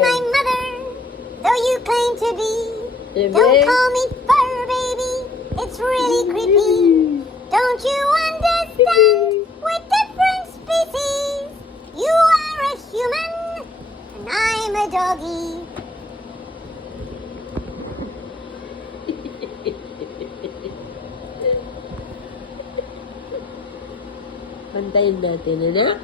my mother, though you claim to be. Bebe. Don't call me fur baby, it's really creepy. Don't you understand? We're different species. You are a human, and I'm a doggy. Pantayin natin, anak.